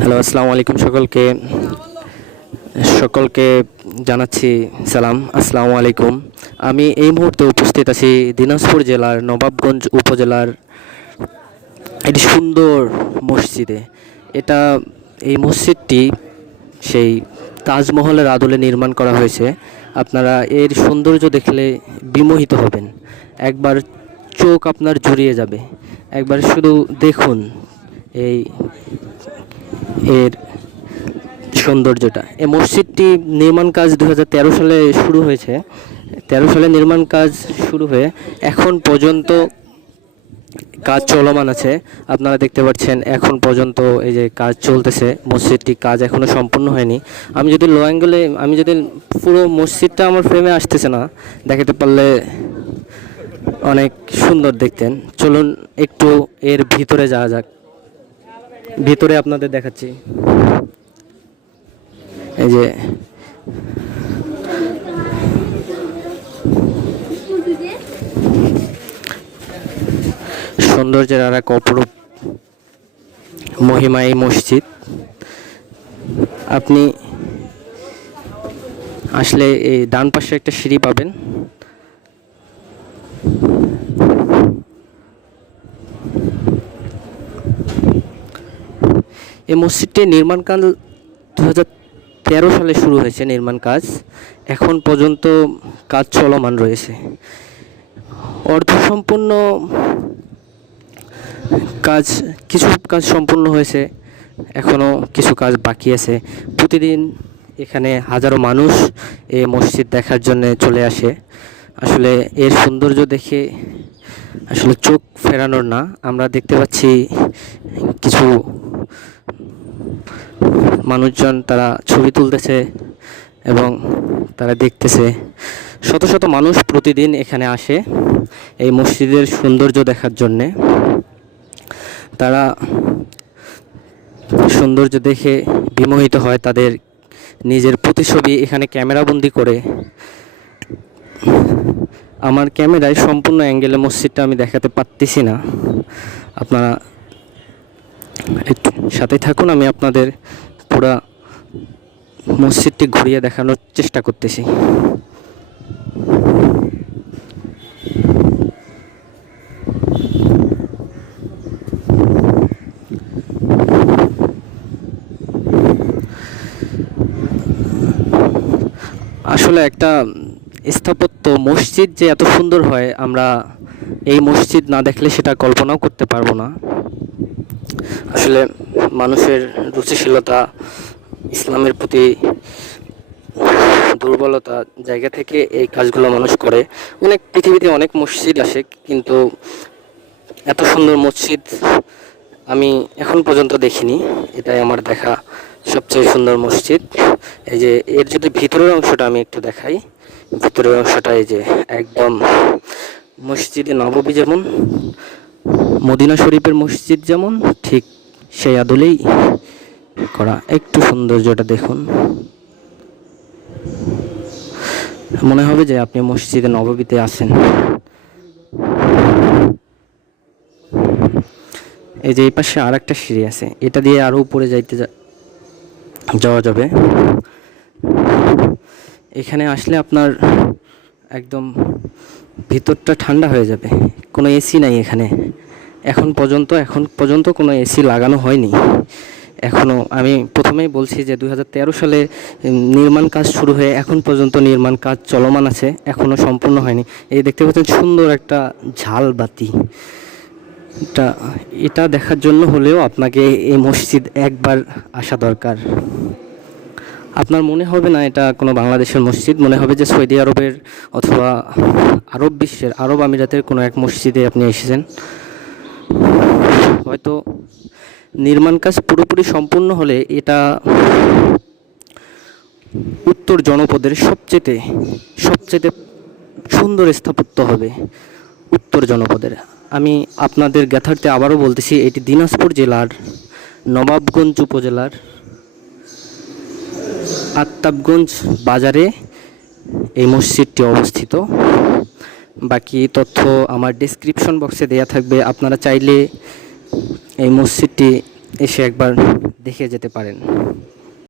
Hello, আসসালামু আলাইকুম সকলকে। সকলকে জানাচ্ছি সালাম, আসসালামু আলাইকুম। আমি এই মুহূর্তে উপস্থিত আছি দিনাজপুর জেলার নবাবগঞ্জ উপজেলার একটি সুন্দর মসজিদে। এটা এই মসজিদটি সেই তাজমহলের আদলে নির্মাণ করা হয়েছে। আপনারা এর সৌন্দর্য দেখলে বিমোহিত হবেন। একবার চোখ আপনার জুড়িয়ে যাবে। একবার শুধু দেখুন এই এর সৌন্দর্যটা। এই মসজিদটি নির্মাণ কাজ 2013 সালে শুরু হয়েছে। 13 সালে নির্মাণ কাজ শুরু হয়ে এখন পর্যন্ত কাজ চলমান আছে। আপনারা দেখতে পাচ্ছেন এখন পর্যন্ত এই যে কাজ চলতেছে। মসজিদটি কাজ এখনও সম্পূর্ণ হয়নি। আমি যদি পুরো মসজিদটা আমার ফ্রেমে আসতেছে না, দেখাতে পারলে অনেক সুন্দর দেখতেন। চলুন একটু এর ভিতরে যাওয়া যাক। ভিতরে আপনাদের দেখাচ্ছি। এই যে সৌন্দর্যের আর এক অপরূপ মহিমা এই মসজিদ। আপনি আসলে এই ডান পাশে একটা সিঁড়ি পাবেন। এই মসজিদটির নির্মাণ কাজ 2013 সালে শুরু হয়েছে নির্মাণ কাজ। এখন পর্যন্ত কাজ চলমান রয়েছে। অর্ধসম্পূর্ণ কিছু কাজ সম্পূর্ণ হয়েছে, এখনও কিছু কাজ বাকি আছে। প্রতিদিন এখানে হাজারো মানুষ এই মসজিদ দেখার জন্য চলে আসে। আসলে এর সৌন্দর্য দেখে আসলে চোখ ফেরানোর না। আমরা দেখতে পাচ্ছি কিছু মানুষজন তারা ছবি তুলতেছে এবং তারা দেখতেছে। শত শত মানুষ প্রতিদিন এখানে আসে এই মসজিদের সৌন্দর্য দেখার জন্যে। তারা সৌন্দর্য দেখে বিমোহিত হয়, তাদের নিজের প্রতিছবি এখানে ক্যামেরাবন্দি করে। আমার ক্যামেরায় সম্পূর্ণ অ্যাঙ্গেলে মসজিদটা আমি দেখাতে পারতেছি না, আপনারা একটু সাথে থাকুন। আমি আপনাদের পুরা মসজিদটি ঘুরিয়ে দেখানোর চেষ্টা করতেছি। আসলে একটা স্থাপত্য মসজিদ যে এত সুন্দর হয়, আমরা এই মসজিদ না দেখলে সেটা কল্পনাও করতে পারবো না। আসলে মানুষের রুচিশীলতা, ইসলামের প্রতি দুর্বলতা জায়গা থেকে এই কাজগুলো মানুষ করে। পৃথিবীতে অনেক মসজিদ আসে, কিন্তু এত সুন্দর মসজিদ আমি এখন পর্যন্ত দেখিনি। এটাই আমার দেখা সবচেয়ে সুন্দর মসজিদ। এই যে এর যদি ভিতরের অংশটা আমি একটু দেখাই, ভিতরের অংশটা এই যে একদম মসজিদে নববী যেমন, মদিনা শরীফের মসজিদ যেমন, ঠিক সেই আদলেই করা। একটু সৌন্দর্যটা দেখুন, মনে হবে যে আপনি মসজিদে নববীতে আছেন। এই যে এই পাশে আর একটা সিঁড়ি আছে, এটা দিয়ে আরও উপরে যাওয়া যাবে। এখানে আসলে আপনার একদম ভিতরটা ঠান্ডা হয়ে যাবে। কোনো এসি নাই এখানে। এখন পর্যন্ত কোনো এসি লাগানো হয়নি এখনও। আমি প্রথমেই বলছি যে 2013 সালে নির্মাণ কাজ শুরু হয়ে এখন পর্যন্ত নির্মাণ কাজ চলমান আছে, এখনও সম্পূর্ণ হয়নি। এই দেখতে পাচ্ছেন সুন্দর একটা ঝালবাতি। এটা দেখার জন্য হলেও আপনাকে এই মসজিদ একবার আসা দরকার। আপনার মনে হবে না এটা কোনো বাংলাদেশের মসজিদ, মনে হবে যে সৌদি আরবের অথবা আরব বিশ্বের, আরব আমিরাতের কোনো এক মসজিদে আপনি এসেছেন। হয়তো নির্মাণ কাজ পুরোপুরি সম্পূর্ণ হলে এটা উত্তর জনপদের সবচেয়ে সুন্দর স্থাপত্য হবে উত্তর জনপদের। আমি আপনাদের জ্ঞাতার্থে আবারও বলতেছি, এটি দিনাজপুর জেলার নবাবগঞ্জ উপজেলার আত্তাবগঞ্জ বাজারে এই মসজিদটি অবস্থিত। বাকি তথ্য আমার ডেসক্রিপশন বক্সে দেয়া থাকবে। আপনারা চাইলে এই মসজিদটি এসে একবার দেখে যেতে পারেন।